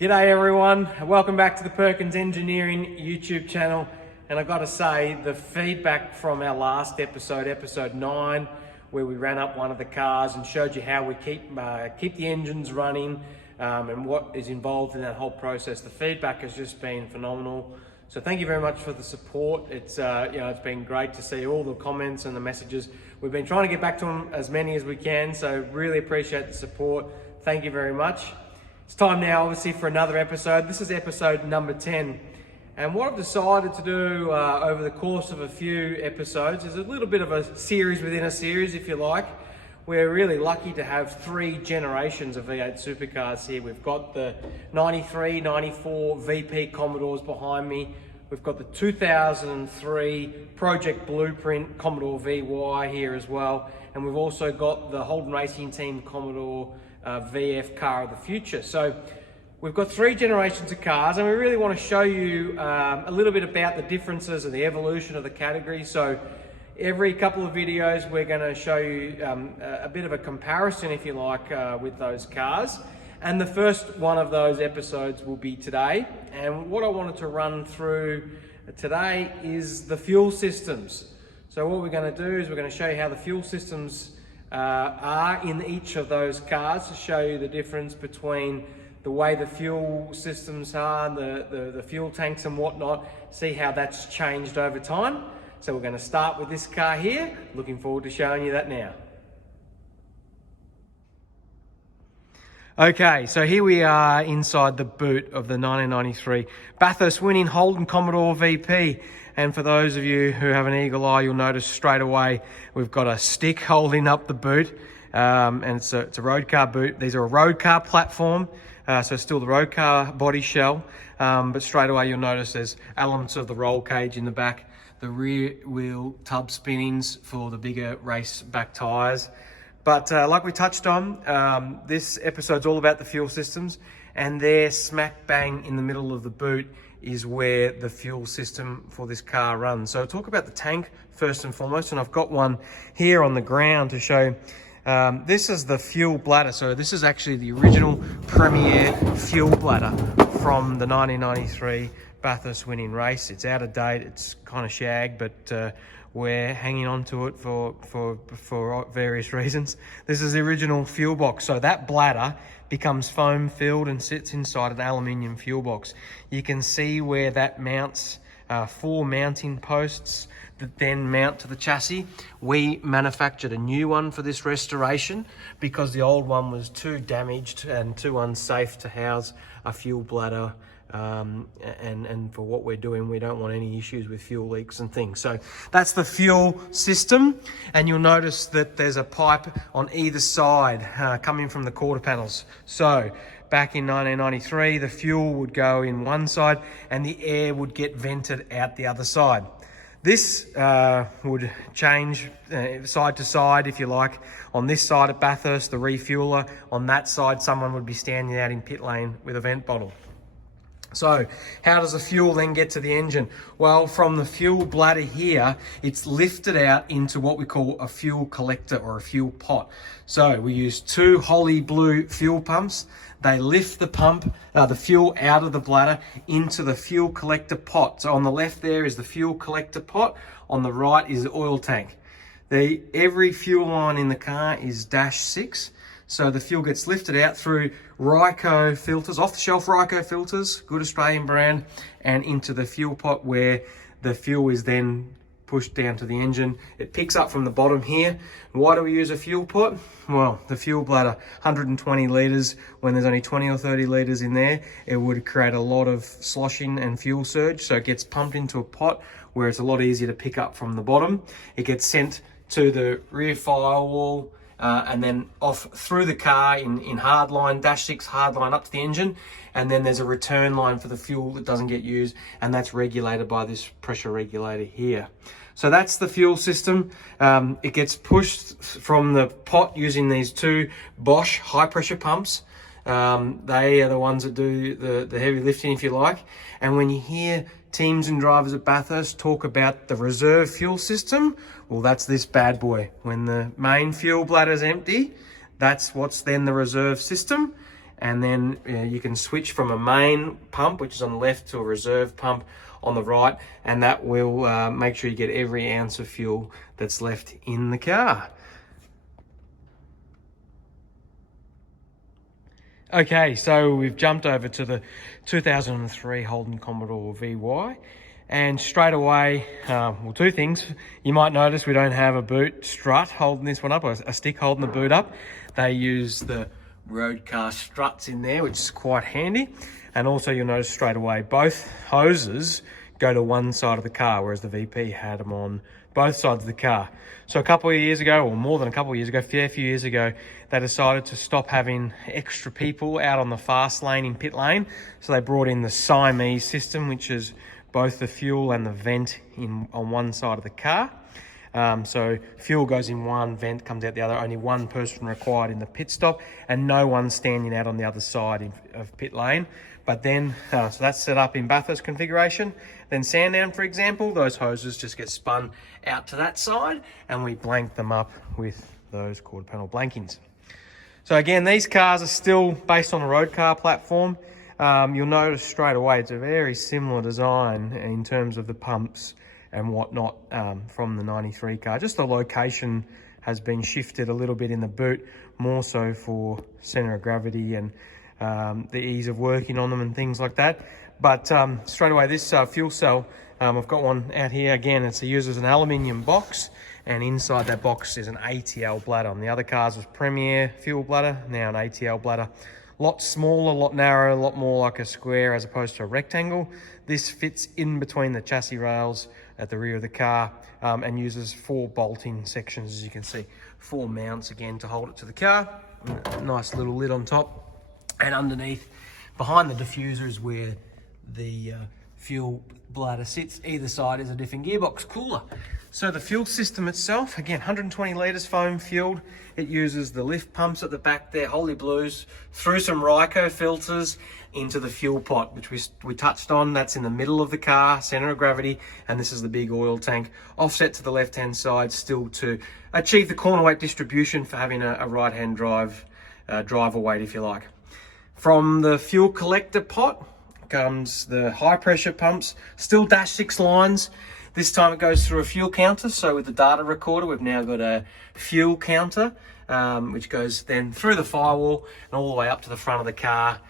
G'day everyone, welcome back to the Perkins Engineering YouTube channel. And I got to say, the feedback from our last episode, episode 9, where we ran up one of the cars and showed you how we keep the engines running and what is involved in that whole process. The feedback has just been phenomenal. So thank you very much for the support. It's it's been great to see all the comments and the messages. We've been trying to get back to them as many as we can, so really appreciate the support. Thank you very much. It's time now, obviously, for another episode. This is episode number 10. And what I've decided to do over the course of a few episodes is a little bit of a series within a series, if you like. We're really lucky to have 3 generations of V8 supercars here. We've got the 93, 94 VP Commodores behind me. We've got the 2003 Project Blueprint Commodore VY here as well. And we've also got the Holden Racing Team Commodore VF car of the future. So we've got 3 generations of cars, and we really want to show you a little bit about the differences and the evolution of the category. So every couple of videos we're going to show you a bit of a comparison, if you like, with those cars. And the first one of those episodes will be today. And what I wanted to run through today is the fuel systems. So what we're going to do is we're going to show you how the fuel systems are in each of those cars, to show you the difference between the way the fuel systems are, the fuel tanks and whatnot, see how that's changed over time. So we're going to start with this car here. Looking forward to showing you that now. Okay, so here we are inside the boot of the 1993 Bathurst winning Holden Commodore VP. And for those of you who have an eagle eye, you'll notice straight away we've got a stick holding up the boot. And it's a road car boot. These are a road car platform, so it's still the road car body shell. But straight away you'll notice there's elements of the roll cage in the back, the rear wheel tub spinnings for the bigger race back tyres. But like we touched on, this episode's all about the fuel systems, and there, smack bang in the middle of the boot, is where the fuel system for this car runs. So I'll talk about the tank first and foremost, and I've got one here on the ground to show. This is the fuel bladder. So this is actually the original Premier fuel bladder from the 1993 Bathurst winning race. It's out of date, it's kind of shagged, but we're hanging on to it for various reasons. This is the original fuel box. So that bladder becomes foam filled and sits inside an aluminium fuel box. You can see where that mounts, 4 mounting posts that then mount to the chassis. We manufactured a new one for this restoration because the old one was too damaged and too unsafe to house a fuel bladder. And for what we're doing, we don't want any issues with fuel leaks and things. So that's the fuel system, and you'll notice that there's a pipe on either side coming from the quarter panels. So back in 1993, the fuel would go in one side and the air would get vented out the other side. This would change side to side, if you like. On this side at Bathurst, the refueler. On that side, someone would be standing out in pit lane with a vent bottle. So how does the fuel then get to the engine? Well, from the fuel bladder here, it's lifted out into what we call a fuel collector or a fuel pot. So we use 2 Holly Blue fuel pumps. They lift the fuel out of the bladder into the fuel collector pot. So on the left there is the fuel collector pot. On the right is the oil tank. Every fuel line in the car is -6. So the fuel gets lifted out through Ryco filters, off-the-shelf Ryco filters, good Australian brand, and into the fuel pot where the fuel is then pushed down to the engine. It picks up from the bottom here. Why do we use a fuel pot? Well, the fuel bladder, 120 litres, when there's only 20 or 30 litres in there, it would create a lot of sloshing and fuel surge. So it gets pumped into a pot where it's a lot easier to pick up from the bottom. It gets sent to the rear firewall, and then off through the car in hard line, -6 hard line up to the engine. And then there's a return line for the fuel that doesn't get used, and that's regulated by this pressure regulator here. So that's the fuel system. It gets pushed from the pot using these 2 Bosch high pressure pumps. They are the ones that do the heavy lifting, if you like. And when you hear teams and drivers at Bathurst talk about the reserve fuel system, well, that's this bad boy. When the main fuel bladder is empty, that's what's then the reserve system. and then you can switch from a main pump, which is on the left, to a reserve pump on the right, and that will make sure you get every ounce of fuel that's left in the car. Okay, so we've jumped over to the 2003 Holden Commodore VY, and straight away, well, two things. You might notice we don't have a boot strut holding this one up, or a stick holding the boot up. They use the road car struts in there, which is quite handy. And also you'll notice straight away, both hoses go to one side of the car, whereas the VP had them on both sides of the car. So a couple of years ago, or more than a couple of years ago, a few years ago, they decided to stop having extra people out on the fast lane in pit lane. So they brought in the Siamese system, which is both the fuel and the vent on one side of the car. So fuel goes in one, vent comes out the other, only one person required in the pit stop, and no one standing out on the other side of pit lane. But then, so that's set up in Bathurst configuration. Then Sandown, for example, those hoses just get spun out to that side, and we blank them up with those quarter panel blankings. So again, these cars are still based on a road car platform. You'll notice straight away it's a very similar design in terms of the pumps and whatnot from the 93 car. Just the location has been shifted a little bit in the boot, more so for center of gravity and the ease of working on them and things like that. But straight away, this fuel cell, I've got one out here. Again, it uses an aluminium box, and inside that box is an ATL bladder. On the other cars was Premier fuel bladder, now an ATL bladder. A lot smaller, a lot narrower, a lot more like a square as opposed to a rectangle. This fits in between the chassis rails at the rear of the car, and uses 4 bolting sections, as you can see. 4 mounts again to hold it to the car. Nice little lid on top. And underneath, behind the diffuser, is where the fuel bladder sits. Either side is a different gearbox cooler. So the fuel system itself, again, 120 litres foam fueled. It uses the lift pumps at the back there, Holy Blues, through some Ryco filters into the fuel pot, which we touched on. That's in the middle of the car, center of gravity, and this is the big oil tank. Offset to the left-hand side, still to achieve the corner weight distribution for having a right-hand driver weight, if you like. From the fuel collector pot comes the high pressure pumps, still -6 lines. This time it goes through a fuel counter. So with the data recorder, we've now got a fuel counter, which goes then through the firewall and all the way up to the front of the car.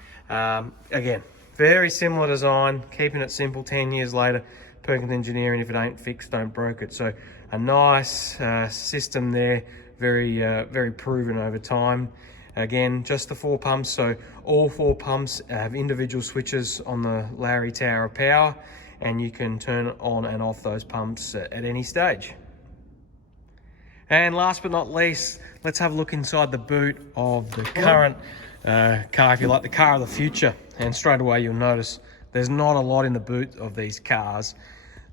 Again, very similar design, keeping it simple 10 years later. Perkins Engineering, if it ain't fixed, don't broke it. So a nice system there, very proven over time. Again, just the 4 pumps, so all 4 pumps have individual switches on the Lowry Tower of Power, and you can turn on and off those pumps at any stage. And last but not least, let's have a look inside the boot of the current car, if you like, the car of the future. And straight away you'll notice there's not a lot in the boot of these cars.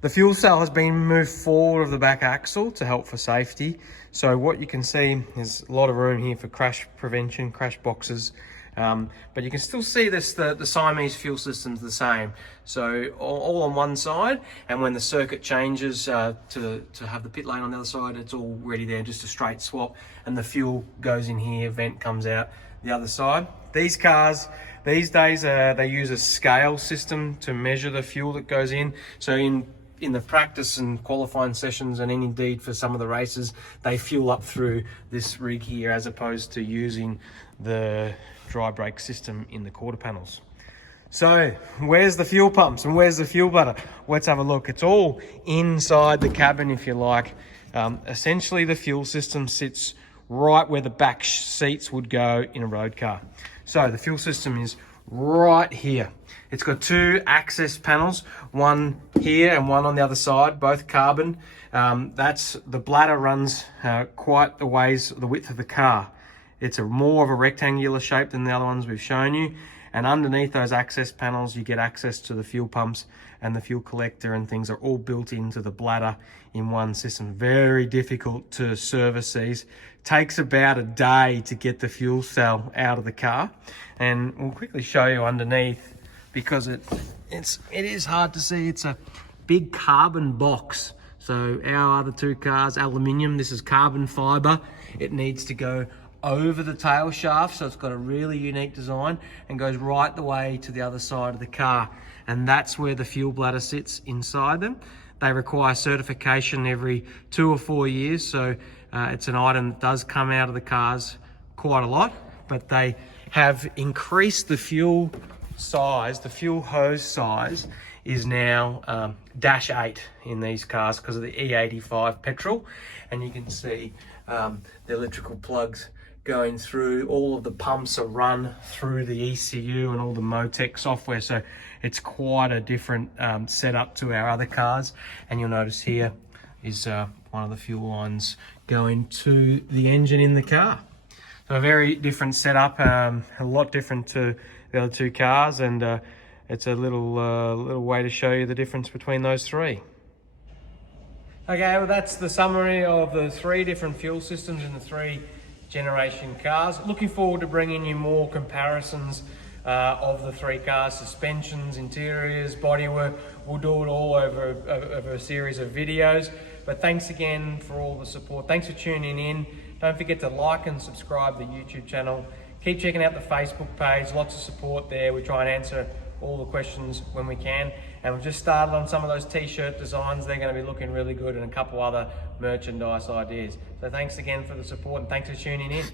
The fuel cell has been moved forward of the back axle to help for safety. So what you can see is a lot of room here for crash prevention, crash boxes. But you can still see this, the Siamese fuel system's the same. So all on one side, and when the circuit changes to have the pit lane on the other side, it's all ready there, just a straight swap. And the fuel goes in here, vent comes out the other side. These cars, these days, they use a scale system to measure the fuel that goes in. So in the practice and qualifying sessions, and indeed for some of the races, they fuel up through this rig here as opposed to using the dry brake system in the quarter panels. So where's the fuel pumps and where's the fuel bladder? Let's have a look. It's all inside the cabin, if you like. Essentially the fuel system sits right where the back seats would go in a road car. So the fuel system is right here. It's got 2 access panels, one here and one on the other side, both carbon. That's the bladder runs quite the ways the width of the car. It's more of a rectangular shape than the other ones we've shown you. And underneath those access panels, you get access to the fuel pumps, and the fuel collector and things are all built into the bladder in one system. Very difficult to service these. Takes about a day to get the fuel cell out of the car. And we'll quickly show you underneath, because it is hard to see. It's a big carbon box. So our other 2 cars, aluminium, this is carbon fiber. It needs to go over the tail shaft, so it's got a really unique design and goes right the way to the other side of the car. And that's where the fuel bladder sits inside them. They require certification every 2 or 4 years, so it's an item that does come out of the cars quite a lot, but they have increased the fuel size. The fuel hose size is now dash 8 in these cars because of the E85 petrol, and you can see the electrical plugs going through. All of the pumps are run through the ECU and all the Motec software, so it's quite a different setup to our other cars. And you'll notice here is one of the fuel lines going to the engine in the car. So a very different setup, a lot different to the other 2 cars, and it's a little way to show you the difference between those 3. Okay, well that's the summary of the 3 different fuel systems in the 3 generation cars. Looking forward to bringing you more comparisons of the 3 cars, suspensions, interiors, bodywork. We'll do it all over a series of videos. But thanks again for all the support. Thanks for tuning in. Don't forget to like and subscribe to the YouTube channel. Keep checking out the Facebook page, lots of support there. We try and answer all the questions when we can. And we've just started on some of those t-shirt designs. They're going to be looking really good, and a couple other merchandise ideas. So thanks again for the support, and thanks for tuning in.